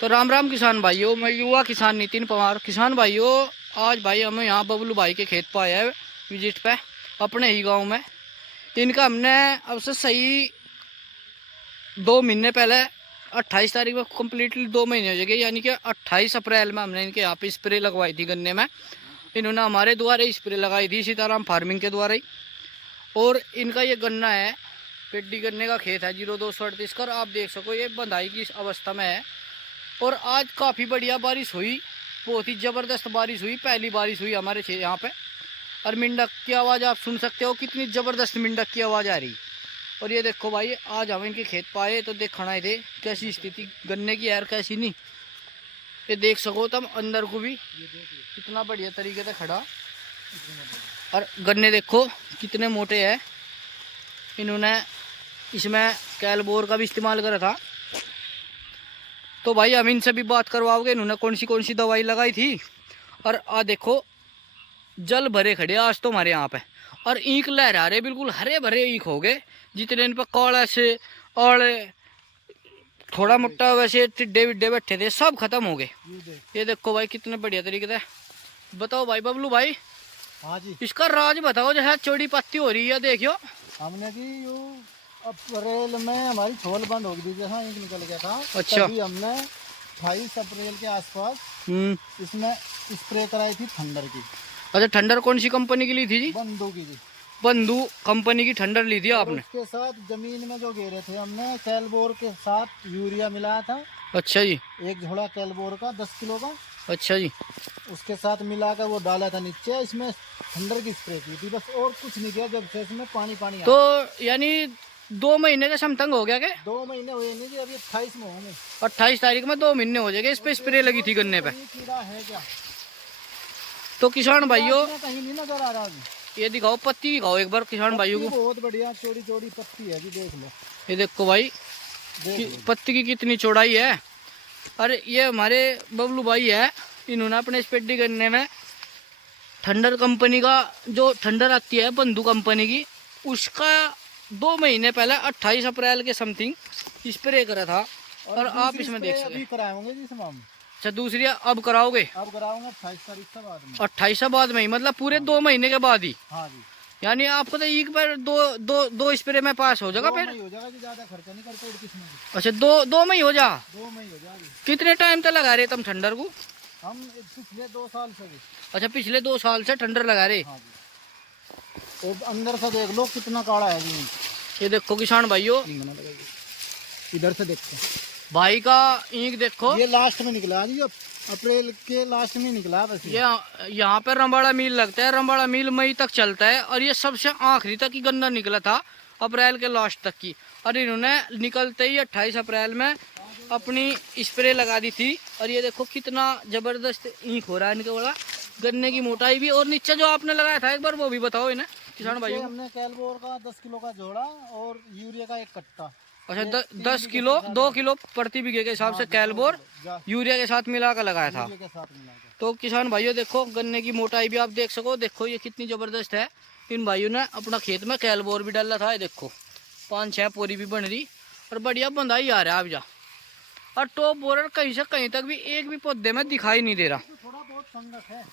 तो राम राम किसान भाइयों, मैं युवा किसान नितिन पवार। किसान भाइयों, आज भाई हमें यहाँ बबलू भाई के खेत पर आया है विजिट पे, अपने ही गांव में। इनका हमने अब से सही 2 महीने पहले 28 तारीख में कम्प्लीटली 2 महीने हो जाएंगे, यानी कि 28 अप्रैल में हमने इनके यहाँ पे स्प्रे लगवाई थी गन्ने में। इन्होंने हमारे द्वारा ही स्प्रे लगाई थी, सीताराम फार्मिंग के द्वारा ही। और इनका ये गन्ना है, पेड्डी गन्ने का खेत है 0238 का। आप देख सको ये बंधाई की अवस्था में है। और आज काफ़ी बढ़िया बारिश हुई, बहुत ही ज़बरदस्त बारिश हुई, पहली बारिश हुई हमारे यहाँ पे। और मिंडक की आवाज़ आप सुन सकते हो, कितनी ज़बरदस्त मिंडक की आवाज़ आ रही। और ये देखो भाई, आज हम इनके खेत पाए तो देखना ही थे कैसी स्थिति गन्ने की, यार कैसी नहीं। ये देख सको तुम अंदर को भी कितना बढ़िया तरीके से खड़ा। और गन्ने देखो कितने मोटे हैं। इन्होंने इसमें कैलबोर का भी इस्तेमाल करा था। तो भाई हम इनसे भी बात करवाओगे इन्होंने कौन सी दवाई लगाई थी। और आ देखो जल भरे खड़े आज तो हमारे यहाँ पे, और ईंख लहरा रहे, बिल्कुल हरे भरे ईंख हो गए। जितने इन पर कौड़ा से और थोड़ा मोटा वैसे टिड्डे विड्डे बैठे थे, सब खत्म हो गए। ये देखो भाई कितने बढ़िया तरीके से। बताओ भाई बबलू भाई, हाँ जी, इसका राज बताओ। जैसे चौड़ी पत्ती हो रही है, देखियो हमने की अप्रैल में हमारी छोल बंद हो गई, जैसा ईंक निकल गया था। अच्छा। तभी हमने 28 अप्रैल के आसपास इसमें स्प्रे कराई थी ठंडर की। अच्छा, ठंडर कौन सी कंपनी की ली थी जी? बंदू की जी। बंधु कंपनी की ठंडर ली थी आपने? उसके साथ जमीन में जो घेरे थे हमने कैलबोर के साथ यूरिया मिलाया था। अच्छा जी। एक झोड़ा कैलबोर का 10 किलो का, अच्छा जी। उसके साथ मिलाकर वो डाला था नीचे। इसमें ठंडर की स्प्रे की थी बस, और कुछ नहीं किया। जब से इसमें पानी पानी तो यानी 2 महीने का समतंग हो गया क्या? 2 महीने हुए नहीं जी, अभी 28 में होंगे। 28 तारीख में 2 महीने हो जाएंगे इस पे स्प्रे लगी थी गन्ने पे। कीड़ा है क्या? तो किसान भाइयों कहीं नहीं नजर आ रहा अभी। ये दिखाओ, पत्ती दिखाओ एक बार किसान भाइयों को। बहुत बढ़िया चौड़ी चौड़ी पत्ती है जी, देख लो। ये देखो भाई पत्ती की कितनी चौड़ाई है। अरे ये हमारे बबलू भाई है, इन्होंने अपने इस पेड्डी गन्ने में ठंडर कंपनी का जो ठंडर आती है बंधु कंपनी की, उसका 2 महीने पहले 28 अप्रैल के समथिंग स्प्रे करा था। और आप इसमें देख सकते हैं कराएंगे जी इसमें हम। अच्छा, दूसरी अब कराओगे? अब कराऊंगा 28 तारीख के बाद में। 28 बाद में ही, मतलब पूरे 2 महीने के बाद ही? हाँ जी। यानी आपको तो एक बार दो स्प्रे में पास हो जाएगा फिर? हो जाएगा जी, ज्यादा खर्चा नहीं करते और किसमें। अच्छा, दो में ही हो जा? 2 में ही हो जाएगी। कितने टाइम तक लगा रहे तुम ठंडर को? हम पिछले 2 साल से भी। अच्छा, पिछले 2 साल से ठंडर लगा रहे। हाँ जी। और अंदर से देख लो कितना काड़ा है जी। ये देखो किसान भाइयों, इधर से देखते भाई का ईंख देखो। ये लास्ट में निकला जी, अप्रैल के लास्ट में निकला बस। ये यहाँ पर रंबाड़ा मिल लगता है, रंबाड़ा मिल मई तक चलता है। और ये सबसे आखिरी तक ही गन्ना निकला था, अप्रैल के लास्ट तक की। और इन्होंने निकलते ही 28 अप्रैल में अपनी स्प्रे लगा दी थी। और ये देखो कितना जबरदस्त ईंख हो रहा है इनके वाला, गन्ने की मोटाई भी। और नीचे जो आपने लगाया था एक बार वो भी बताओ इन्हें किसान भाई। हमने कैलबोर का 10 किलो का जोड़ा और यूरिया का 1 कट्टा। अच्छा, 10 किलो 2 किलो प्रति बीघे के हिसाब से कैलबोर यूरिया के साथ मिला कर लगाया था। तो किसान भाइयों देखो गन्ने की मोटाई भी आप देख सको, देखो ये कितनी जबरदस्त है। इन भाइयों ने अपना खेत में कैलबोर भी डाला था। ये देखो 5-6 पोरी भी बन रही और बढ़िया बंधाई आ रहा है अब जा। और टॉप बोरर कहीं से कहीं तक भी एक भी पौधे में दिखाई नहीं दे रहा। थोड़ा बहुत फंगस है।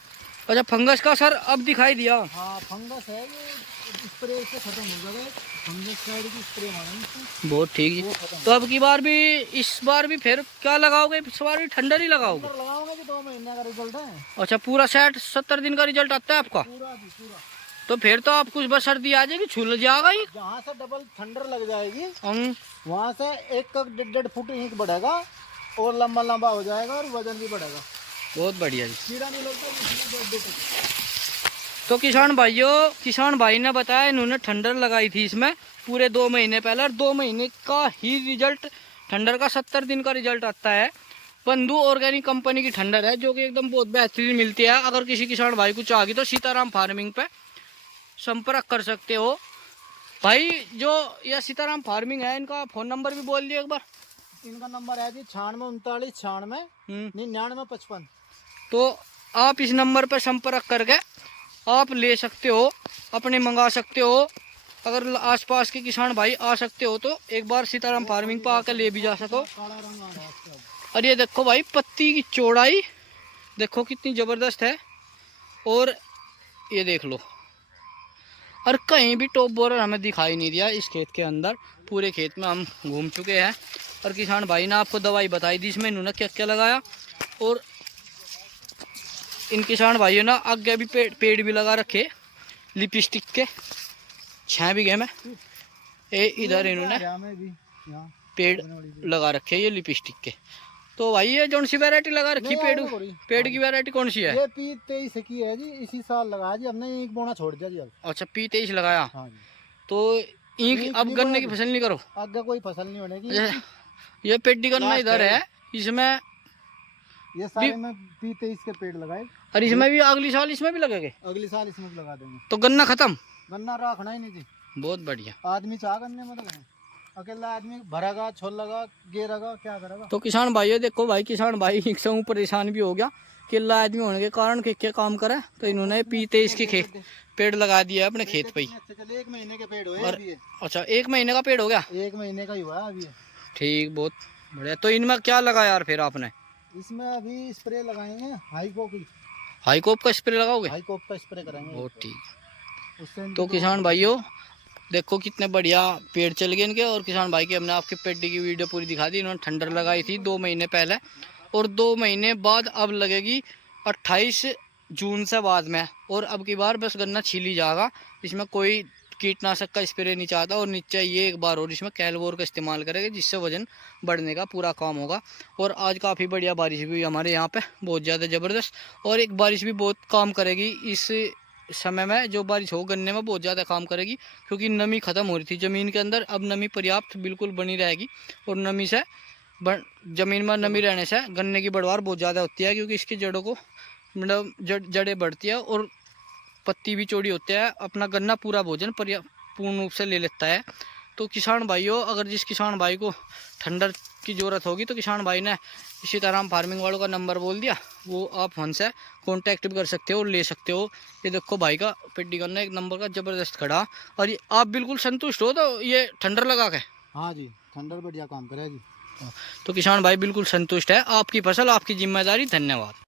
अच्छा, फंगस का सर अब दिखाई दिया? हाँ, फंगस है, ये स्प्रे से खत्म हो जाएगा। फंगस साइड की स्प्रे मारेंगे। बहुत ठीक है। तो अब की बार भी, इस बार भी फिर क्या लगाओगे? इस बार भी ठंडर ही लगाओगे? लगाओगे जी, 2 महीने का रिजल्ट है। अच्छा, पूरा 60-70 दिन का रिजल्ट आता है आपका? पूरा जी पूरा। तो फिर तो आप कुछ बस सर्दी आ जाएगी, छूल जाएगा ही। जहाँ से डबल ठंडर लग जाएगी वहाँ से 1-1.5 फुट ईंख बढ़ेगा और लंबा लंबा हो जाएगा और वजन भी बढ़ेगा। बहुत बढ़िया जी। कीड़ा नहीं लगता। तो किसान भाई ने बताया इन्होंने ठंडर लगाई थी इसमें पूरे 2 महीने पहले। और 2 महीने का ही रिजल्ट ठंडर का 70 दिन का रिजल्ट आता है। बंधु ऑर्गेनिक कंपनी की ठंडर है जो कि एकदम बहुत बेहतरीन मिलती है। अगर किसी किसान भाई को चाहिए तो सीताराम फार्मिंग पे संपर्क कर सकते हो भाई। जो यह सीताराम फार्मिंग है, इनका फ़ोन नंबर भी बोल दिया एक बार। इनका नंबर है जी 9639 96 9955। तो आप इस नंबर पर संपर्क करके आप ले सकते हो, अपने मंगा सकते हो। अगर आसपास के किसान भाई आ सकते हो तो एक बार सीताराम फार्मिंग पर आकर ले भी जा सको। और ये देखो भाई पत्ती की चौड़ाई देखो कितनी ज़बरदस्त है। और ये देख लो, और कहीं भी टॉप बोरर हमें दिखाई नहीं दिया इस खेत के अंदर। पूरे खेत में हम घूम चुके हैं और किसान भाई ने आपको दवाई बताई दी इसमें इन्होंने क्या क्या लगाया। और इन किसान भाइयों ने आगे भी पेड़ भी लगा रखे लिपस्टिक के 6 बीघे में। इधर इन्होंने पेड़ लगा रखे ये लिपस्टिक के। तो भाई ये कौन सी वैरायटी लगा रखी पेड़ की वैरायटी कौन सी है? ये P23 की है जी, इसी साल लगाया जी हमने, एक बोना छोड़ दिया जी अब। अच्छा P23 लगाया। हाँ जी। तो ईंख अब गन्ने की फसल नहीं करो? आगे कोई फसल नहीं होने की। ये पेडी गन्ना इधर है, इसमें ये सारे में P23 के पेड़ लगाए। और इसमें भी अगली साल इसमें भी लगेंगे? अगली साल इसमें भी लगा देंगे। तो गन्ना खत्म? गन्ना रखना ही नहीं जी। बहुत बढ़िया। आदमी चाह गन्ने में लगे, अकेला आदमी भरेगा, छोलेगा, गेरेगा, क्या करेगा। तो किसान भाइयों देखो भाई, किसान भाई एक से परेशान भी हो गया, अकेला आदमी होने के कारण क्या काम करे। तो इन्होंने P23 के खेत पेड़ लगा दिया अपने खेत पे ही। 1 महीने के पेड़ हुए अभी। अच्छा 1 महीने का पेड़ हो गया? 1 महीने का ही हुआ अभी। ठीक, बहुत बढ़िया। तो इनमें क्या लगाया यार फिर आपने? इसमें अभी स्प्रे लगाएंगे हाईकोप का स्प्रे लगाओगे? हाईकोप का स्प्रे कराएंगे। बहुत ठीक। उससे तो किसान भाइयों देखो कितने बढ़िया पेड़ चल गए इनके। और किसान भाई की हमने आपके पेडी की वीडियो पूरी दिखा दी। इन्होंने ठंडर लगाई थी 2 महीने पहले, और 2 महीने बाद अब लगेगी 28 जून से बाद में। और अब की बार बस गन्ना छीली जाएगा, इसमें कोई कीटनाशक का स्प्रे नहीं चाहता। और नीचे ये एक बार और इसमें कैलवोर का इस्तेमाल करेंगे, जिससे वजन बढ़ने का पूरा काम होगा। और आज काफ़ी बढ़िया बारिश भी हुई हमारे यहाँ पे, बहुत ज़्यादा ज़बरदस्त। और एक बारिश भी बहुत काम करेगी इस समय में, जो बारिश हो गन्ने में बहुत ज़्यादा काम करेगी, क्योंकि नमी ख़त्म हो रही थी ज़मीन के अंदर। अब नमी पर्याप्त बिल्कुल बनी रहेगी, और नमी से ज़मीन में नमी रहने से गन्ने की बढ़वार बहुत ज़्यादा होती है, क्योंकि इसकी जड़ों को मतलब जड़ें बढ़ती है और पत्ती भी चौड़ी होती है। अपना गन्ना पूरा भोजन पूर्ण रूप से ले लेता है। तो किसान भाइयों, अगर जिस किसान भाई को ठंडर की ज़रूरत होगी, तो किसान भाई ने इसी तरह हम फार्मिंग वालों का नंबर बोल दिया, वो आप हमसे कांटेक्ट भी कर सकते हो और ले सकते हो। ये देखो भाई का पेडी गन्ना एक नंबर का ज़बरदस्त खड़ा। और ये आप बिल्कुल संतुष्ट हो तो ये ठंडर लगा के? हाँ जी, ठंडर बढ़िया काम करे जी। तो किसान भाई बिल्कुल संतुष्ट है। आपकी फसल आपकी जिम्मेदारी। धन्यवाद।